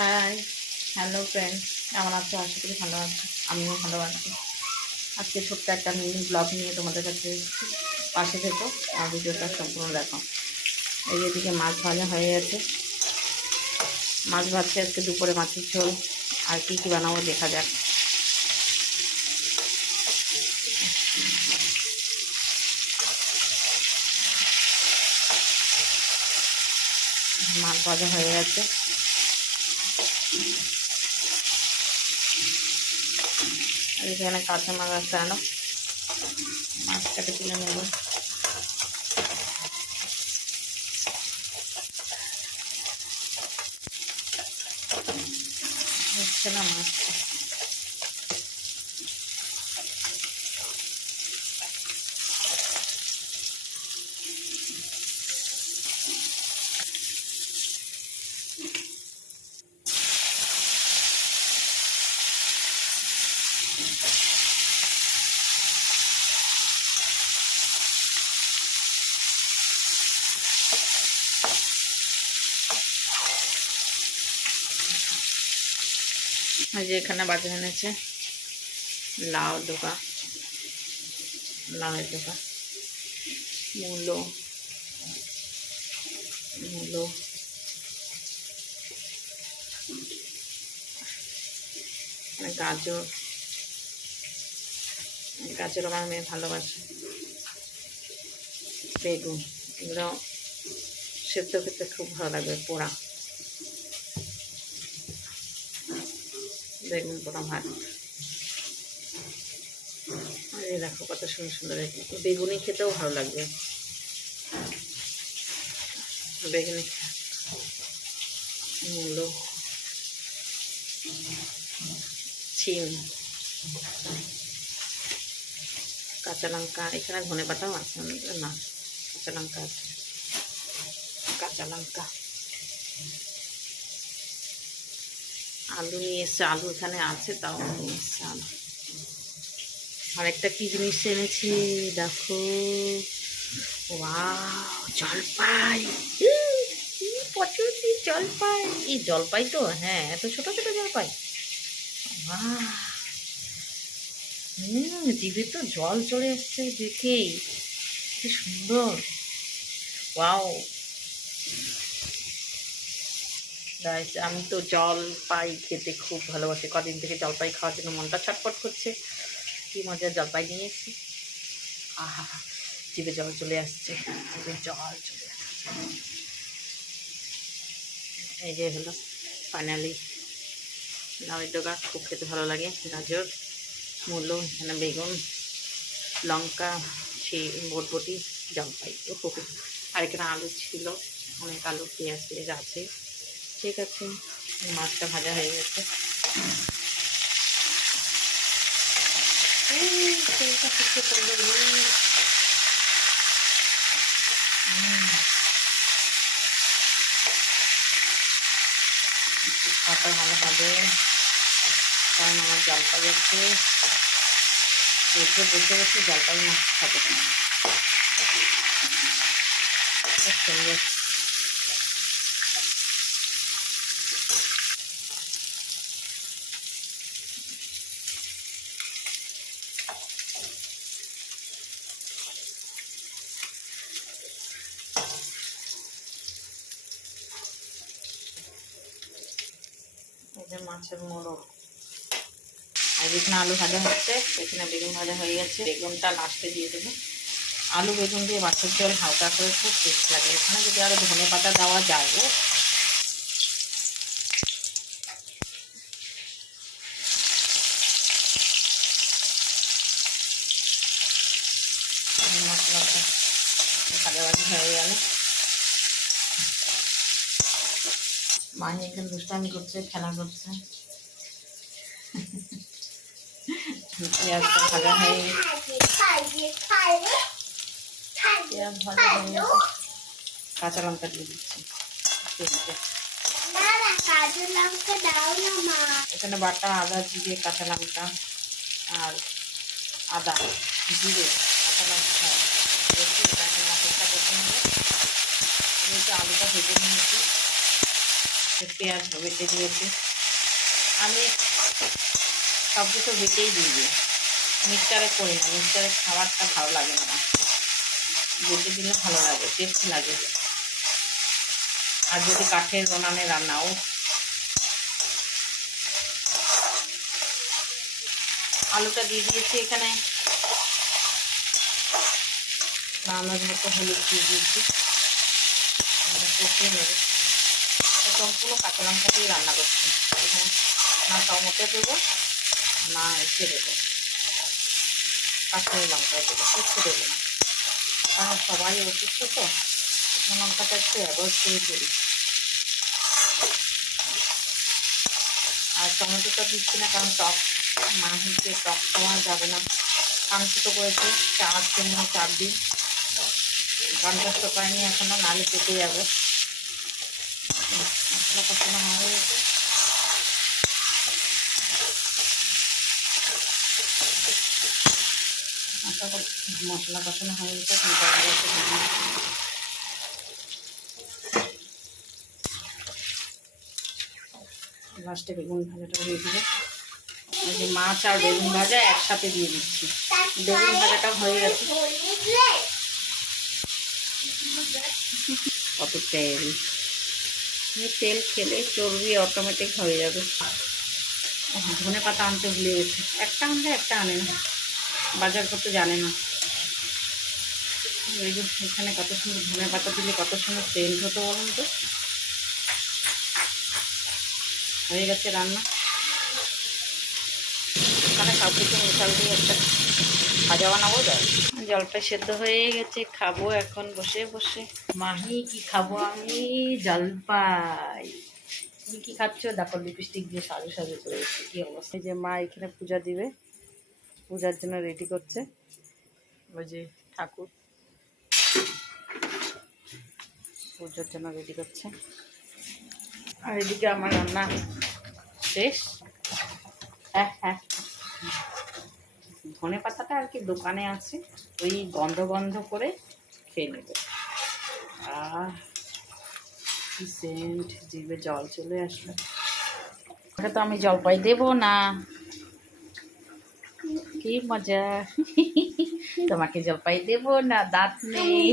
High, hello friends, কেমন আছো? আশা করি ভালো আছো। আমিও ভালো আছি। আজকে ছোট্ট একটা মিনি ব্লগ নিয়ে তোমাদের কাছে পাশে থেকো আর ভিডিওটা সম্পূর্ণ দেখো। এই এদিকে মাছ ভাজা হয়ে গেছে, মাছ ভাজছে আজকে দুপুরে মাছের ঝোল। আর কী কী বানাবো দেখা যাক। মাছ ভাজা হয়ে গেছে, আর এখানে কাঁচা মাছ আছে, আনো মাছটাকে তুলে নেব। হচ্ছে না মাছটা, আর যে এখানে বাজে এনেছে লাউ ডোকা, লাউয়ের ডোকা, মূলো, মূলো, গাজর, গাজর আমার মেয়ে ভালোবাসে, বেগুন, এগুলো সেদ্ধ খেতে খুব ভালো লাগবে, পোড়া বেগুন পোড়া ভাত। আর এই দেখো কত সুন্দর সুন্দর, বেগুনি খেতেও ভালো লাগবে, বেগুনি, মূলো, শিম, কাঁচা লঙ্কা, এখানে ধনে পাতাও আছে না, কাঁচা লঙ্কা আছে, কাঁচা লঙ্কা, আলু নিয়ে এসছে, আলু এখানে আছে তাও নিয়ে এসছে আলু। আর একটা কি জিনিস এনেছি দেখো, ওয়াও, জলপাই, প্রচুর জলপাই, এই জলপাই তো, হ্যাঁ এত ছোট ছোট জলপাই, জিভে তো জল চলে এসছে দেখেই, কি সুন্দর, ওয়াও গাইস। আমি তো জলপাই খেতে খুব ভালোবাসি, কদিন থেকে জলপাই খাওয়ার জন্য মনটা ছটফট করছে। কি মজার জলপাই নিয়ে এসেছি, আহা, জিভে জল চলে আসছে, জিভে জল চলে আসছে। এই যে হলো ফাইনালি লাউয়ের ডগা, খুব খেতে ভালো লাগে, গাজর, মূলো, এখানে বেগুন, লঙ্কা, সেই বটবটি, জলপাই, আর এখানে আলু ছিল, অনেক আলু, পেঁয়াজ পেঁয়াজ আছে। ঠিক আছে, মাছটা ভাজা হয়ে গেছে, খাটা ভালো হবে, কারণ আমার জলপাই আছে, বসে বসে বসে জলপাই মাছ খাবো, সুন্দর। এই যে মাছের মোড়ক, আর যেখানে আলু ভাজা হচ্ছে সেখানে বেগুন ভাজা হয়ে গেছে, বেগুনটা লাস্টে দিয়ে দেবো। আলু বেগুন দিয়ে মাছের ঝোল হালকা করে খুব টেস্ট লাগে, এখানে যদি আরও ধনে পাতা দেওয়া যায়, মশলাটা ভাজাভাজি হয়ে গেল। মাহি এখানে দুষ্টামি করছে, খেলা করছে, পেঁয়াজটা ভাজা হয়ে পেঁয়াজ ভাজা হয়ে গেছে, কাঁচা লঙ্কা দিয়ে দিচ্ছি, এখানে বাটা আদা, জিরে, কাঁচা লঙ্কা আর আদা, জিরে, কাঁচা লঙ্কা রেখে এটা এখন মশলাটা করতে নেবে। যেহেতু আলুটা ভেজে নিয়েছি, পেঁয়াজ বেটে দিয়েছি। আমি সব কিছু বেটেই দিয়ে দিই, মিক্সচারে করি না। মিক্সচারে খাবারটা ভালো লাগে না, বেটে দিলে ভালো লাগে, টেস্ট লাগে। আর যদি কাঠের উনানে রান্নাও। আলুটা দিয়ে দিয়েছি এখানে, নামানোর মতো হলুদ দিয়ে দিয়েছি, কষিয়ে নেব। সম্পূর্ণ কাঁচা লঙ্কা দিয়ে রান্না করছি, এখানে না টমেটো দেবো না এসে দেবো, কাঁচা লঙ্কা দেবো, কিছু দেবো না, কারণ সবাই অসুস্থ তো, কাঁচা লঙ্কাটা একটু অ্যাভয়েড করে করি। আর টমেটোটা দিচ্ছি না কারণ টক মাহিকে টক খাওয়া যাবে না। কাঞ্চিত করেছে 4 দিন, 50 টাকায় নিয়ে এখনো, নালে পেতে যাবে। মশলা কষানো হয়ে গেছে, মশলা কষানো হয়ে গেছে। লাস্টে বেগুন ভাজাটা দিয়ে দিবে। এই যে মাছ আর বেগুন ভাজা একসাথে দিয়ে দিচ্ছি। বেগুন ভাজাটা হয়ে গেছে। কত তেল, তেল খেলে চর্বি অটোমেটিক হয়ে যাবে। ধনে পাতা আনতে ভুলে গেছে, একটা আনলে একটা আনে না, বাজার করতে জানে না। এই যে এখানে কত সুন্দর ধনে পাতা দিলে কত সুন্দর সেন্ট হতো বলুন তো। হয়ে গেছে রান্না। ওখানে সব কিছু মশলা দিয়ে একটা ভাজা বানাবো। জলপাই সেদ্ধ হয়ে গেছে, খাবো এখন বসে বসে। মাহি কি খাবো আমি? জলপাই। তুমি কি খাচ্ছ? দেখো লিপস্টিক দিয়ে সাজু সাজু করেছে, কি অবস্থা। এই যে মা এখানে পূজা দিবে, পূজার জন্য রেডি করছে। ওই যে ঠাকুর পূজার জন্য রেডি করছে, আর এদিকে আমার রান্না শেষ। হ্যাঁ হ্যাঁ, ধনে পাতাটা আর কি দোকানে আছে, ওই গন্ধ গন্ধ করে খেয়ে নেবে। কি সেন্ট, জিভে জল চলে আসলো। ওটা তো আমি জলপাই দেবো না, কি মজা। তোমাকে জলপাই দেবো না, দাঁত নেই।